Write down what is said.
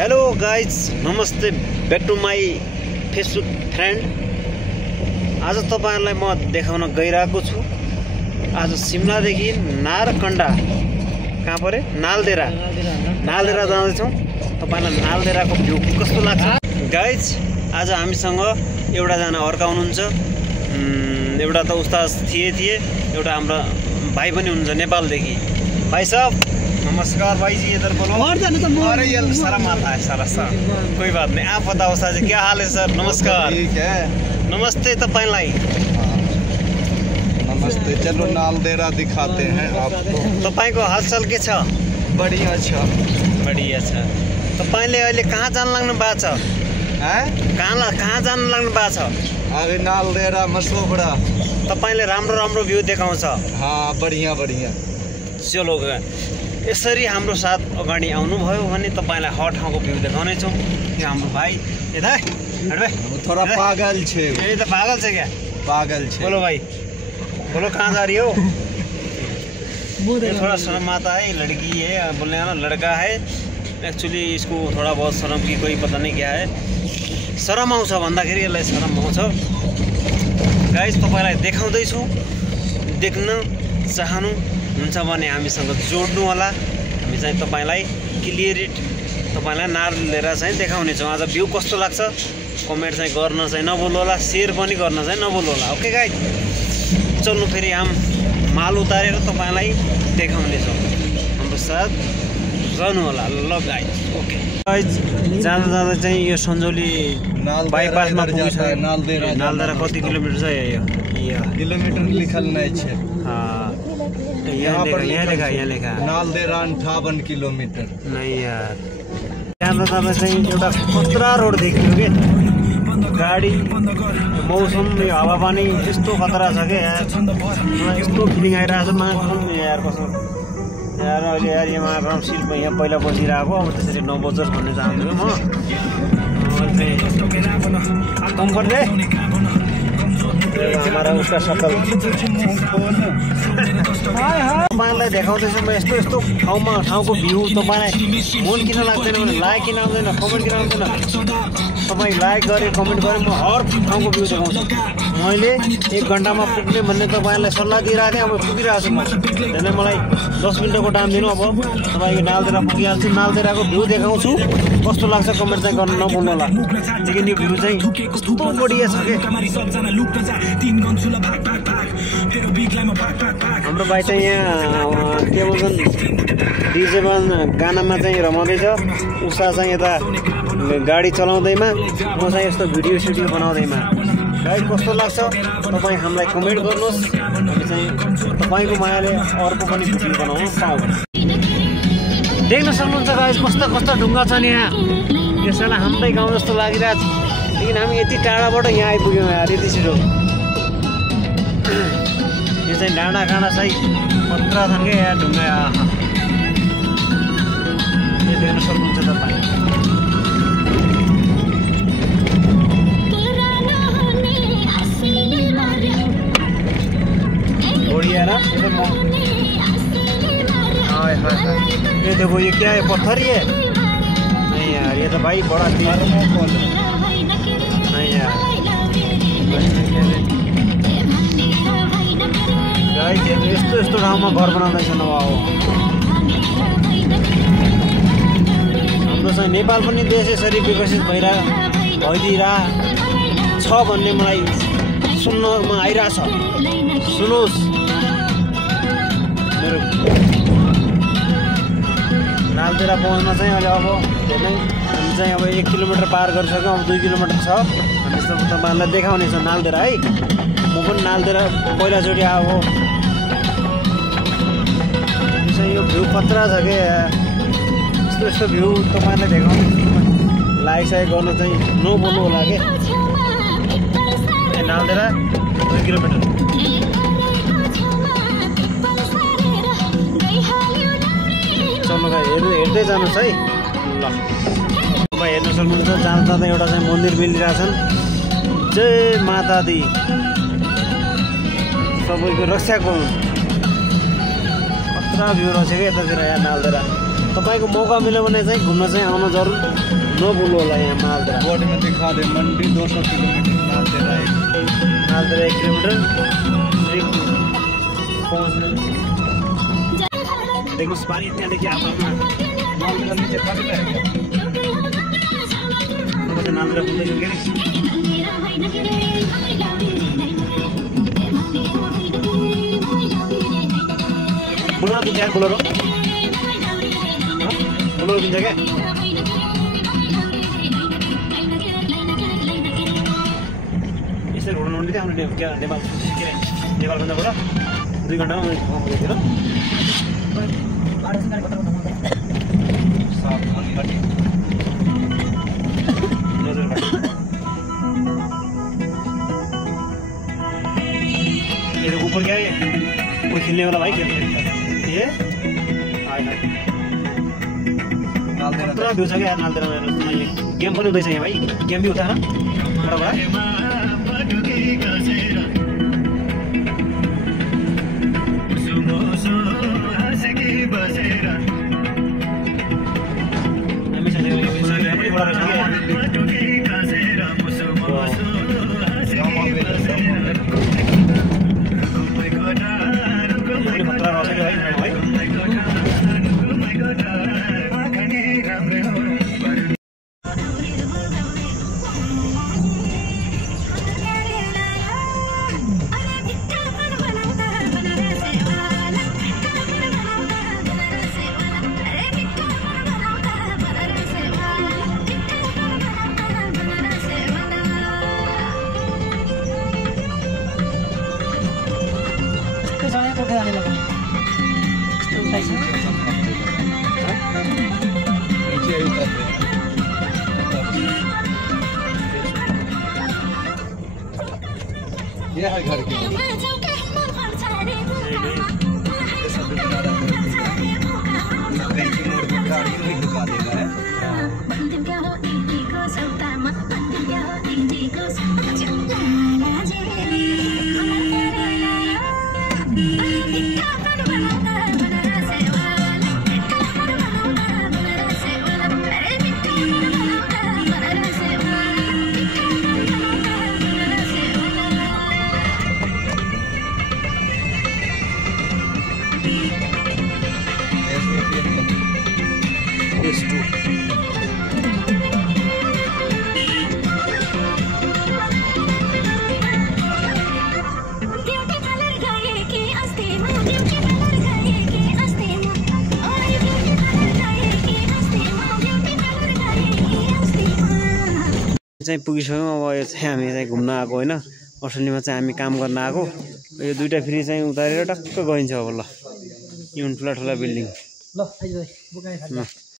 Hello guys, नमस्ते, back to my Facebook friend. आज तपाईहरुलाई म देखाउन गइरहेको छु। आज सिमलादेखि नारकण्डा कहाँ परे नालदेरा जाँदैछौँ। तपाईलाई नालदेराको भ्यू कस्तो लाग्छ गाइज? आज हामीसँग एउटा जना अर्का हुनुहुन्छ। एउटा त उस्ताद थिए एउटा हाम्रो भाइ पनि हुनुहुन्छ नेपालदेखि। भाइ साहब नमस्कार। भाई जी इधर बोलो। अरे ये शर्म आता है सारा कोई बात नहीं। आप बताओ सर जी, क्या हाल है सर? नमस्कार। ठीक है, नमस्ते तपाईलाई। नमस्ते। चलो नालदेरा दिखाते हैं आपको। तपाईको हालचाल के छ? बढ़िया छ। बढ़िया छ। तपाईले अहिले कहाँ जान लाग्नु भएको छ? कहाँ जान लाग्नु भएको छ? अरे नालदेरा मसोबड़ा। तपाईले राम्रो भ्यू देखाउँछ। हाँ, बढ़िया। चलो यसरी हाम्रो साथ अगाडि आउनुभयो भने तपाईलाई हट ठाउँको भ्यू देखाउने छौँ। यो हाम्रो भाइ यता थोड़ा पागल छे। ये तो पागल छे क्या? पागल छे। बोलो भाई, बोलो कहाँ जा रही हो? ये थोड़ा शर्म आता है, लड़की है, बोलने वाला लड़का है। एक्चुअली इसको थोड़ा बहुत शर्म की कोई पता नहीं क्या है। शर्म आउँछ भन्दाखेरि यसलाई शर्म आउँछ। गाइस, तपाईलाई देखाउँदैछु। देख्न चाहनुहुन्छ भने हामीसँग जोड्नु होला। हामी चाहिँ तपाईलाई क्लियरिट तपाईलाई नालदेरा चाहिँ देखाउने छौँ। आज भ्यू कस्तो लाग्छ कमेन्ट चाहिँ गर्न चाहिँ नभुल्नु होला। सेयर पनि गर्न चाहिँ नभुल्नु होला। ओके गाइस, चल्नु फेरि हाम माल उतारेर तपाईलाई देखाउने छौँ। हाम्रो साथ रहनु होला। ल गाइस, ओके गाइस। जाँदा चाहिँ यो सन्जौली बाइपासमा पुगिसक्यो। नालदेरा कति किलोमिटर छ? यो किलोमीटर लिखल नहीं छे। यहाँ लेखा नालदेरा 58 किलोमीटर। नहीं यार, जाँदा चाहिँ एउटा खतरा रोड देखियो के। गाडी मौसम यो हावापानी यस्तो खतरा छ के यार। मलाई यस्तो फिलिङ आइरहेको छ। मलाई यार कसो यार अहिले यार यहाँ आराम सिल यहाँ पहिला बसिरहेको। अब त्यसरी नबजोस् भन्ने चाहन्छु म। कम्फर्ट दे हमारा उसका सकल तपाईलाई देखाउँदैछु म। यस्तो ठाउँको भ्यू तपाईलाई मन किन लाग्दैन भने लाइक किन आउँदैन, कमेन्ट किन आउँदैन? तपाईँ लाइक गरे कमेन्ट गरे म हर ठाउँको भ्यू देखाउँछु। मैले 1 घन्टामा पुग्ने भन्ने तपाईलाई सल्लाह दिइरहेको थिएँ। अब पुगिरहेको छु म। त्यसले मलाई 10 मिनटको टाइम दिनु। अब तपाईँको नालदेरा पुगिहाल्छु। नालदेराको भ्यू देखाउँछु। कस्तो लाग्छ कमेन्ट चाहिँ गर्न नभुल्नु होला। लेकिन यो भ्यू चाहिँ कस्तो बढिया छ के। हाम्रो भाइ चाहिँ यहाँ के भन्छन् डिजेमा गानामा चाहिँ रमाउँदैछ। उषा चाहिँ यता गाडी चलाउँदैमा, म चाहिँ यस्तो भिडियो बनाउँदैमा। गाइस, कस्तो लाग्छ तपाईँ हामीलाई कमेन्ट गर्नुहोस्। हामी चाहिँ तपाईँको मायाले अर्को पनि भिडियो बनाउन पाऊँ। देख्न सक्नुहुन्छ गाइस कस्ता ढुङ्गा छन् यहाँ। यसैलाई हाम्रै गाउँ जस्तो लागिरहेको छ। लेकिन हामी यति टाढाबाट यहाँ आइपुग्यौँ यार, यति छिटो। यो चाहिँ डाँडा सही खतरा छन् क्या यहाँ ढुङ्गा। यो देख्न सक्नुहुन्छ तपाईँ। बढ़िया ना? ये देखो, ये क्या है? पत्थर ही है? नहीं यार, ये तो भाई बड़ा तेज नहीं यार। यस्तो ठाउँमा घर बनाउँदैछन्। अब हाम्रो चाहिँ नेपाल पनि देश यसरी विकसित भइदिइरहेको छ भन्ने मलाई सुन्नमा आइरहेछ। सुन्नुहोस्, मेरो नालदेरा पहुँच्न चाहिँ अहिले अब धेरै हामी चाहिँ अब 1 किलोमिटर पार गरिसक्यौँ। अब 2 किलोमिटर छ। हामी तपाईँहरूलाई देखाउने छ नालदेरा है। म पनि नालदेरा पहिलाचोटि आएको। यो भ्यू खतरा छ क्या। यस्तो भ्यू तपाईँलाई देखाउनु। लाइक साइक गर्नु चाहिँ नभुल्नु होला के। नालदेरा 2 किलोमिटर। चल्नु भाइ, हेर्दै जानुहोस् है। ल तपाईँ हेर्न सक्नुहुन्छ। जाँदा एउटा चाहिँ मन्दिर मिलिरहेछन्। जय माता दी, सबैको रक्षा गर्नु। खतरा भ्यू रहेछ क्या यतातिर यहाँ नालदेरा। तपाईँको मौका मिल्यो भने चाहिँ घुम्न चाहिँ आउनु जरुर नभुल्नु होला यहाँ मालदेरा। बोर्ड में दिखा दे मंडी 200 किलोमीटर मालदेरा 1 किलोमीटर पहुँच्ने देख्नुहोस् पानी त्यहाँदेखि आफ्नो मालदेरा नीचे खा ले नालदेरा पुग्दैछौँ के बोलेरो दिन्छ यार बोलेरो दिन्छ क्या यसरी घुम्नु नहुने थियो हामीले क्या नेपालभन्दाबाट 2 घन्टामा मैले पुगेको ये ऊपर क्या है कोई खेलने वाला भाई ये हाय हाय नालदेरा भी हो सके यार नालदेरा में ये गेम पनि हुँदैछ यहाँ भाइ गेम भी होता है ना बड़ा बड़ा ये है घर के गाड़ी भी ढुका देगा है चाहिँ पुगिसक्यौँ। अब यो चाहिँ हामी चाहिँ घुम्न आएको होइन अर्सनीमा चाहिँ हामी काम गर्न आएको। यो दुईटा फेरि चाहिँ उतारेर टक्क गइन्छ अब ल। यो ठुला ठुला बिल्डिङ ल